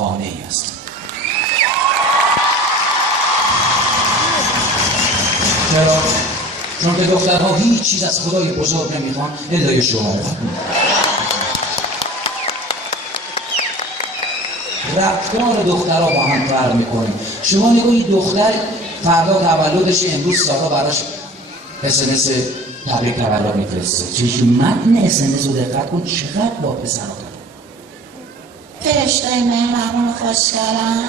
قانعی هستم. چرا؟ چون که دخترها هیچ چیز از خدای بزرگ نمیخوان الا یه شوهر. رفتار دخترها با هم فرق میکنه. شما نگاهی دختر فردا تولدش، امروز سارا براش SMS تبریک تولد میفرسته. چیزی متن SMS رو دقت کن چقدر با پسرها داره. فرشتای مهربون خوشگلم،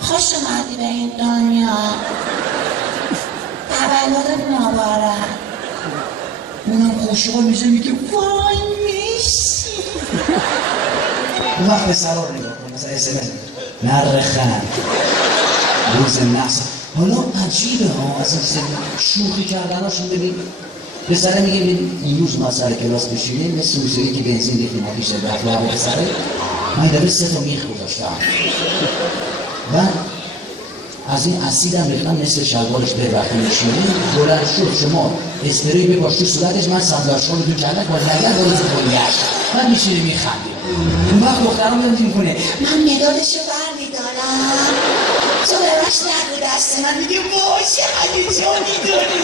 خوش اومدی به این دنیا، تولدت مبارک. اونم خوشحال میشه میگه وای میشی. اون وقت پسرها رو نگاه کن، مثلا SMS نرخن روز نحس. حالا عجیبه ها از این شوخی کردناشون. ببین پسره میگه این روز ما سر کلاس بشینیم مثل موسیقی که بنزین ریختیم ما پیش اخلاق پسره من داره 3 تا میخ گذاشتم و از این اسیدم ریختم مثل شلوارش به وقتی میشینیم بلند شد. شما اسپری بپاش تو صورتش، من سندارشان رو تو کلک با لگر بالا تو کلیه‌اش من میشینه میخندیم. اون وقت دخترها میاد میکنه من مدادشو برمیدارم، تو بباش نگو دست من، میگه باشه هیجانی داری.